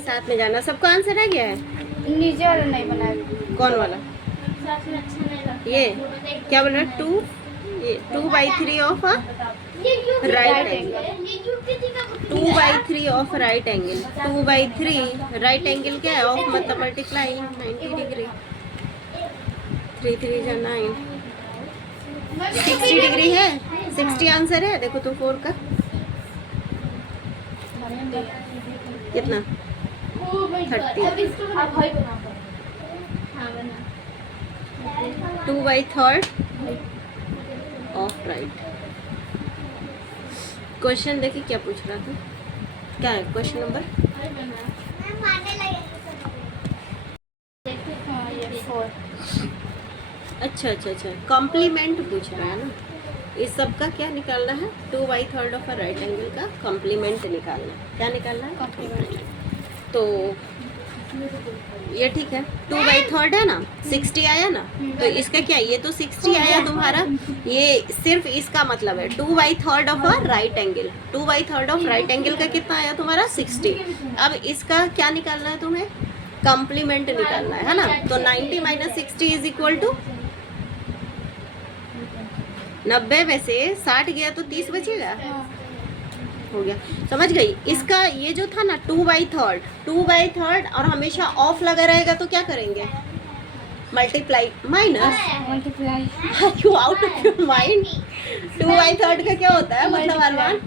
साथ में जाना। सबको आंसर आ गया है? नीचे वाला नहीं बनाया। कौन वाला? ये क्या बोल रहा है? 2/3 of right angle. 2/3 of right angle. 2/3 right angle क्या है? ऑफ मतलब मल्टीप्लाई 90 डिग्री। 3 3 जा 9, 60 डिग्री है। 60 आंसर है। देखो तो 4 का कितना? 30। 2/3 ऑफ राइट। क्वेश्चन देखिए क्या पूछ रहा था। क्या है क्वेश्चन नंबर? अच्छा, कॉम्प्लीमेंट पूछ रहा है ना। इस सब का क्या निकालना है? 2/3 ऑफ राइट एंगल का कॉम्प्लीमेंट निकालना है। क्या निकालना है? कॉम्प्लीमेंट। तो ये ठीक है। 2/3 है ना, 60 आया ना, तो इसका क्या? ये तो 60 आया तुम्हारा। ये सिर्फ इसका मतलब है 2/3 of right angle. 2/3 of right angle का कितना आया तुम्हारा? 60। अब इसका क्या निकालना है तुम्हें? कॉम्प्लीमेंट निकालना है ना। तो 90 - 60 इज इक्वल टू 90 में से 60 गया तो 30 बचेगा। हो गया, समझ गई? इसका ये जो था ना 2/3 और हमेशा ऑफ लगा रहेगा तो क्या करेंगे? Multiply minus. You out of your mind? 2/3 का क्या होता है मतलब अरमान?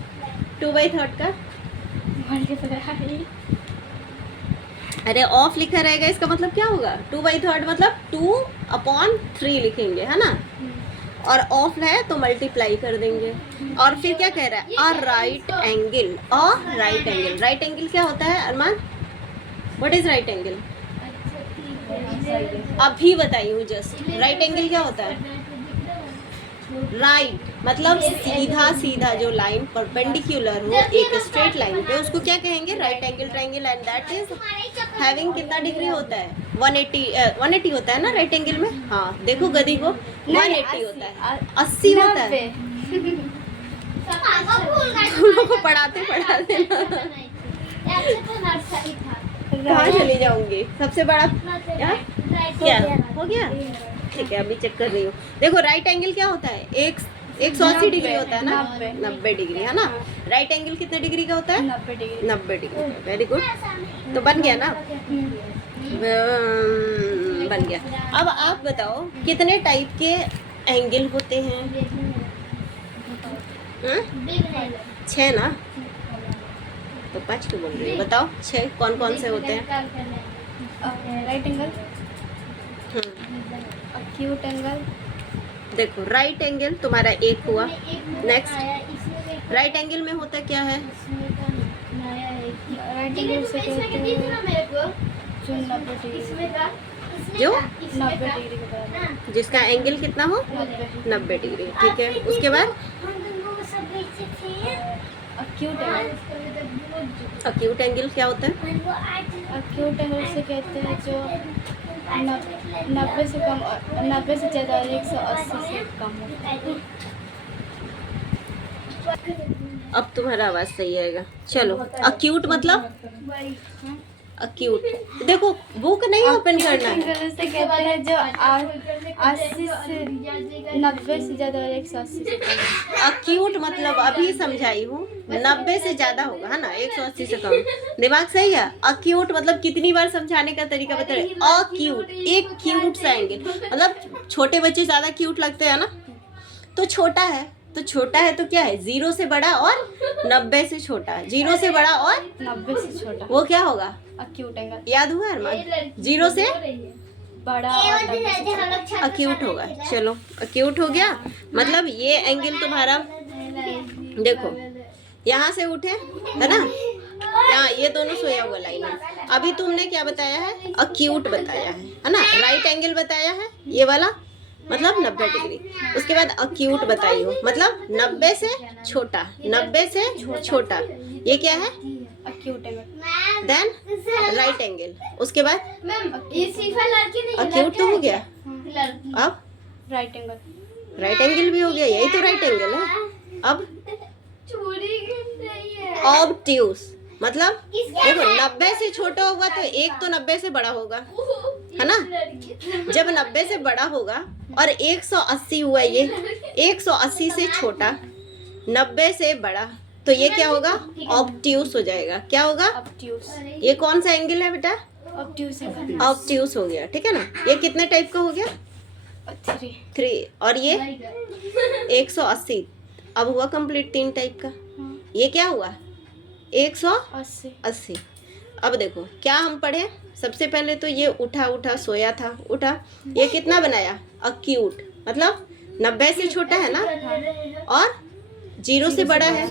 2/3 का अरे ऑफ लिखा रहेगा, इसका मतलब क्या होगा? 2/3 मतलब 2/3 लिखेंगे, है ना। और ऑफ है तो मल्टीप्लाई कर देंगे। और फिर क्या कह रहा है? और राइट एंगल। और राइट एंगल, राइट एंगल क्या होता है Arman? What is right angle? अभी बताई हूँ जस्ट। राइट एंगल क्या होता है? राइट मतलब सीधा सीधा जो लाइन परपेंडिकुलर हो एक स्ट्रेट लाइन पे, उसको क्या कहेंगे? Right angle triangle. And that is having कितना डिग्री होता है? 180 होता है ना राइट एंगल में। हाँ देखो गधी को 180 होता है, 80 होता है। तुम लोग को पढ़ाते कहाँ चली जाऊंगी? सबसे बड़ा क्या हो गया? ठीक है, अभी चेक कर रही हूँ। देखो राइट एंगल क्या होता है? 180 डिग्री होता है ना, 90 डिग्री, है ना। राइट एंगल कितने डिग्री का होता है? 90 डिग्री। Very good. तो बन गया ना, बन गया। अब आप बताओ कितने टाइप के एंगल होते हैं? 6 ना, तो 5 क्यों बोल रही हो? बताओ 6 कौन कौन से होते हैं? Right angle, acute angle. देखो राइट एंगल तुम्हारा एक हुआ। नेक्स्ट राइट एंगल में होता क्या है? राइट एंगल से कहते हैं जो 90 डिग्री का बराबर, जिसका एंगल कितना हो? 90 डिग्री। ठीक है, उसके बाद एक्यूट एंगल। एक्यूट एंगल क्या होता है? एक्यूट एंगल से कहते हैं जो 90 से कम, 90 से ज़्यादा और 180 से कम हो। अब तुम्हारा आवाज सही आएगा। चलो एक्यूट मतलब एक्यूट। देखो बुक नहीं ओपन करना है। से कहते हैं जो 80 से 90 से ज़्यादा और 180 से कम। एक्यूट मतलब अभी समझाई हूँ, 90 से ज्यादा होगा, है ना, 180 से कम। दिमाग सही है। एक्यूट मतलब कितनी बार समझाने का तरीका बता रहे। अक्यूट एक क्यूट सा एंगल, मतलब छोटे बच्चे ज्यादा क्यूट लगते हैं ना, तो छोटा है। तो छोटा है तो क्या है? 0 से बड़ा और 90 से छोटा। 0 से बड़ा और 90 से छोटा, वो क्या होगा? Acute angle. याद हुआ अरमान? 0 से बड़ा और एक्यूट होगा। चलो एक्यूट हो गया। मतलब ये एंगल तुम्हारा, देखो यहाँ से उठे, है ना, यहाँ ये दोनों सोया हुआ लाइन है। अभी तुमने क्या बताया है? एक्यूट बताया है ना। राइट एंगल बताया है ये वाला, मतलब 90 डिग्री। उसके बाद एक्यूट बताई हो, मतलब 90 से छोटा। 90 से छोटा ये क्या है? Acute angle. Then right angle. उसके बाद एक्यूट तो हो गया। अब राइट एंगल। राइट एंगल भी हो गया, यही तो राइट एंगल है। अब ऑब्ट्यूस मतलब देखो 90 से छोटा होगा तो एक तो 90 से बड़ा होगा, है ना। जब 90 से बड़ा होगा और 180 हुआ, ये 180 से छोटा 90 से बड़ा, तो ये क्या होगा, ऑब्ट्यूस हो जाएगा। क्या होगा, ऑब्ट्यूस। ये कौन सा एंगल है बेटा, ऑब्ट्यूस है। ऑब्ट्यूस हो गया, ठीक है ना। ये कितने टाइप का हो गया, 3, और ये 180। अब हुआ कंप्लीट 3 टाइप का। ये क्या हुआ, 180। अब देखो क्या हम पढ़े, सबसे पहले तो ये उठा उठा सोया था, उठा, ये कितना बनाया, अक्यूट, मतलब 90 से छोटा है ना और 0 से बड़ा है,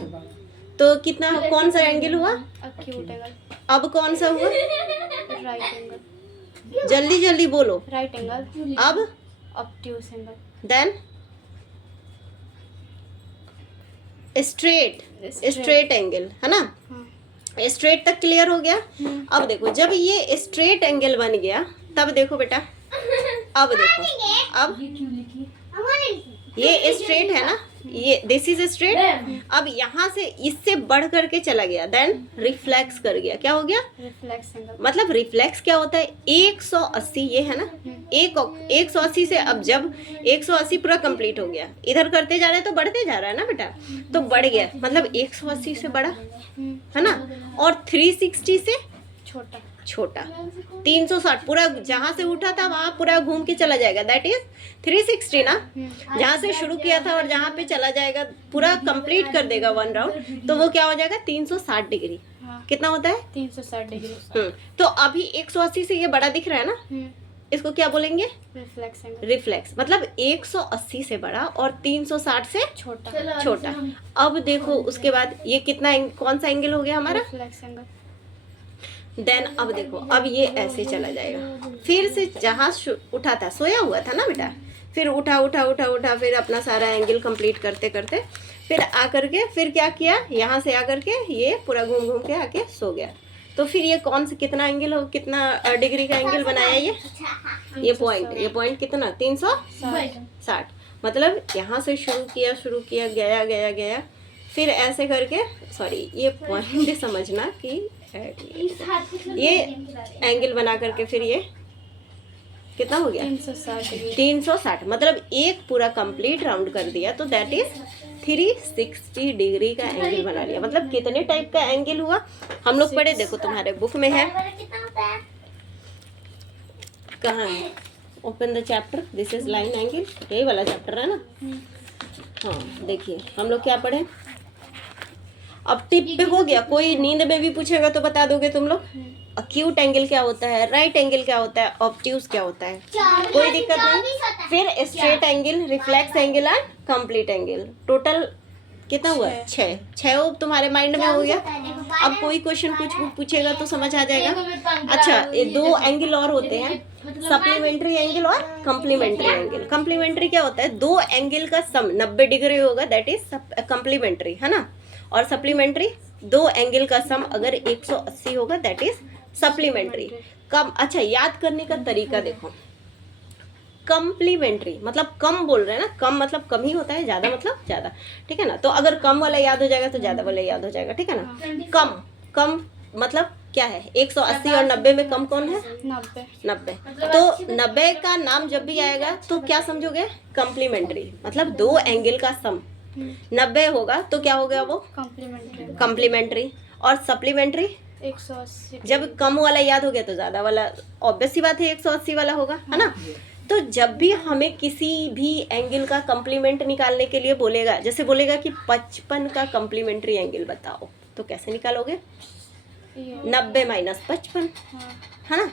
तो कितना, कौन सा एंगल हुआ, अक्यूट एंगल। अब कौन सा हुआ, राइट एंगल। जल्दी जल्दी बोलो, राइट एंगल। अब obtuse angle. Then straight angle, है ना। स्ट्रेट तक क्लियर हो गया। अब देखो जब ये स्ट्रेट एंगल बन गया तब देखो बेटा, अब देखो, अब ये स्ट्रेट है ना, ये दिस इज स्ट्रेट। अब यहाँ से इससे बढ़ करके चला गया, देन रिफ्लेक्स कर गया, क्या हो गया, रिफ्लेक्स एंगल। मतलब रिफ्लेक्स क्या होता है, 180 ये है ना, 180 से, अब जब 180 पूरा कंप्लीट हो गया, इधर करते जा रहे हैं तो बढ़ते जा रहा है ना बेटा, तो बढ़ गया, मतलब 180 से बड़ा, है ना, और 360 से छोटा, 360 पूरा जहाँ से उठा था वहाँ पूरा घूम के चला जाएगा, दैट इज 360 ना। जहाँ से शुरू किया था और जहाँ पे चला जाएगा पूरा कंप्लीट कर देगा 1 राउंड, तो वो क्या हो जाएगा, 360 डिग्री। कितना होता है, 360 डिग्री। तो अभी 180 से ये बड़ा दिख रहा है ना, इसको क्या बोलेंगे, रिफ्लेक्स एंगल। रिफ्लेक्स, मतलब 180 से बड़ा और 360 से छोटा। अब देखो उसके बाद ये कितना, कौन सा एंगल हो गया हमारा, रिफ्लेक्स एंगल। देन अब देखो, अब ये ऐसे चला जाएगा, फिर से जहाँ उठा था, सोया हुआ था ना बेटा, फिर उठा उठा उठा उठा, फिर अपना सारा एंगल कंप्लीट करते करते फिर आकर के फिर क्या किया, यहाँ से आकर के ये पूरा घूम घूम के आके सो गया। तो फिर ये कौन सा, कितना एंगल हो, कितना डिग्री का एंगल बनाया ये पॉइंट कितना, 360। मतलब यहाँ से शुरू किया गया गया गया, फिर ऐसे करके, सॉरी ये पॉइंट समझना कि ये एंगल बना करके फिर ये कितना हो गया, 360, मतलब एक पूरा कंप्लीट राउंड कर दिया, तो दैट इज 360 डिग्री का एंगल बना लिया। मतलब कितने टाइप का एंगल हुआ, हम लोग पढ़े, देखो तुम्हारे बुक में है, कहाँ है, open the chapter, this is line angle, यही वाला चैप्टर है ना। हाँ देखिए हम लोग क्या पढ़े, अब टिप पे हो गया, कोई नींद में भी पूछेगा तो बता दोगे तुम लोग, अक्यूट एंगल क्या होता है, राइट एंगल क्या होता है, ऑब्ट्यूस क्या होता है, कोई दिक्कत नहीं। फिर straight angle, reflex angle and complete angle, total कितना हुआ, 6 तुम्हारे माइंड में हो गया। अब कोई क्वेश्चन कुछ पूछेगा तो समझ आ जाएगा। अच्छा ये 2 एंगल और होते हैं, सप्लीमेंट्री एंगल और कम्प्लीमेंट्री एंगल। कम्प्लीमेंट्री क्या होता है, 2 एंगल का सम 90 डिग्री होगा, दैट इज कम्प्लीमेंट्री, है ना। और सप्लीमेंट्री 2 एंगल का सम अगर 180 होगा, दैट इज सप्लीमेंट्री। कम, अच्छा याद करने का तरीका देखो, कम्प्लीमेंट्री मतलब कम बोल रहे हैं ना, कम मतलब कम ही होता है, ज्यादा मतलब ज्यादा, ठीक है ना। तो अगर कम वाला याद हो जाएगा तो ज्यादा वाला याद हो जाएगा, ठीक है ना। कम मतलब क्या है, 180 और 90 में कम कौन है, 90। तो 90 का नाम जब भी आएगा तो क्या समझोगे, कम्प्लीमेंट्री, मतलब 2 एंगल का सम 90 होगा तो क्या हो गया वो, कम्प्लीमेंट्री। और सप्लीमेंट्री 180, जब कम वाला याद हो गया तो ज्यादा वाला, ऑब्वियस सी बात है 180 वाला होगा, है ना। तो जब भी हमें किसी भी एंगल का कम्प्लीमेंट निकालने के लिए बोलेगा, जैसे बोलेगा कि 55 का कम्प्लीमेंट्री एंगल बताओ, तो कैसे निकालोगे, 90 माइनस 55, है ना,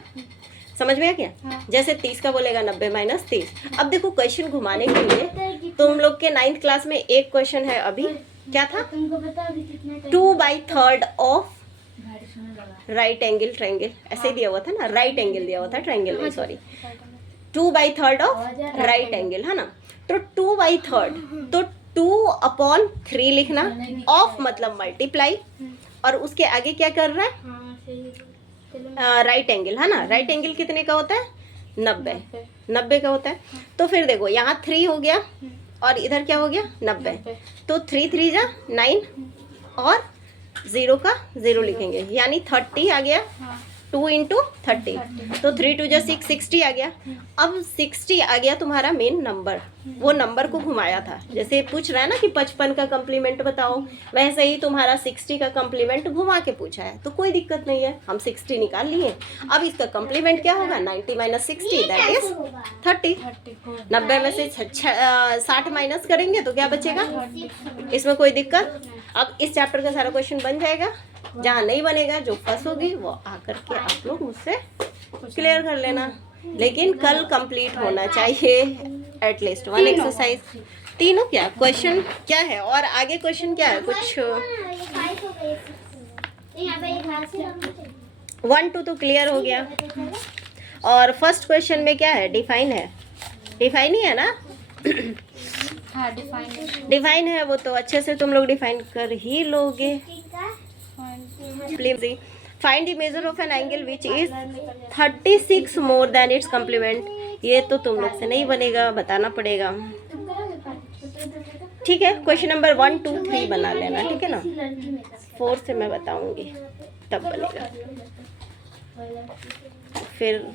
समझ में आ गया। जैसे 30 का बोलेगा 90 माइनस 30। अब देखो क्वेश्चन घुमाने के लिए तुम लोग के 9th क्लास में एक क्वेश्चन है अभी, क्या था, 2/3 ऑफ राइट एंगल ट्रायंगल, ऐसे दिया हुआ था ना, राइट एंगल दिया हुआ था, ट्रायंगल नहीं, सॉरी, 2/3 ऑफ राइट एंगल, है ना। तो 2/3, तो 2/3 लिखना, ऑफ मतलब मल्टीप्लाई, और उसके आगे क्या कर रहा है, राइट एंगल, है ना। राइट एंगल कितने का होता है, 90 का होता है। तो फिर देखो यहाँ 3 हो गया और इधर क्या हो गया, 90, तो 3 3 जा 9 और 0 का 0 लिखेंगे, यानी 30 आ गया। हाँ 2 इंटू 30, तो 3 2 जा 6, 60 आ गया। अब 60 आ गया तुम्हारा मेन नंबर, वो नंबर को घुमाया था। जैसे पूछ रहा है ना कि 55 का कम्प्लीमेंट बताओ, वैसे ही तुम्हारा 60 का कम्प्लीमेंट घुमा के पूछा है, तो कोई दिक्कत नहीं है, हम 60 निकाल लिए। अब इसका कम्प्लीमेंट क्या होगा, 90 माइनस 60 दैट इज 30। 90 में से 60 माइनस करेंगे तो क्या बचेगा, इसमें कोई दिक्कत। अब इस चैप्टर का सारा क्वेश्चन बन जाएगा। जहाँ नहीं बनेगा, जो फंसोगी वो आकर के आप लोग मुझसे क्लियर कर लेना, लेकिन कल कंप्लीट होना चाहिए एटलीस्ट 1 एक्सरसाइज। तीनों क्या क्वेश्चन क्या है, और आगे क्वेश्चन क्या है, कुछ 1 2 तो क्लियर हो गया। और फर्स्ट क्वेश्चन में क्या है, डिफाइन है, डिफाइन ही है ना। हाँ डिफाइन डिफाइन है वो तो अच्छे से तुम लोग डिफाइन कर ही लोगे। Find the measure of an angle which is 36 more than it's complement. ये तो तुम लोग से नहीं बनेगा, बताना पड़ेगा। ठीक है, क्वेश्चन नंबर 1 2 3 बना लेना, ठीक है ना। 4 से मैं बताऊंगी तब बनेगा। फिर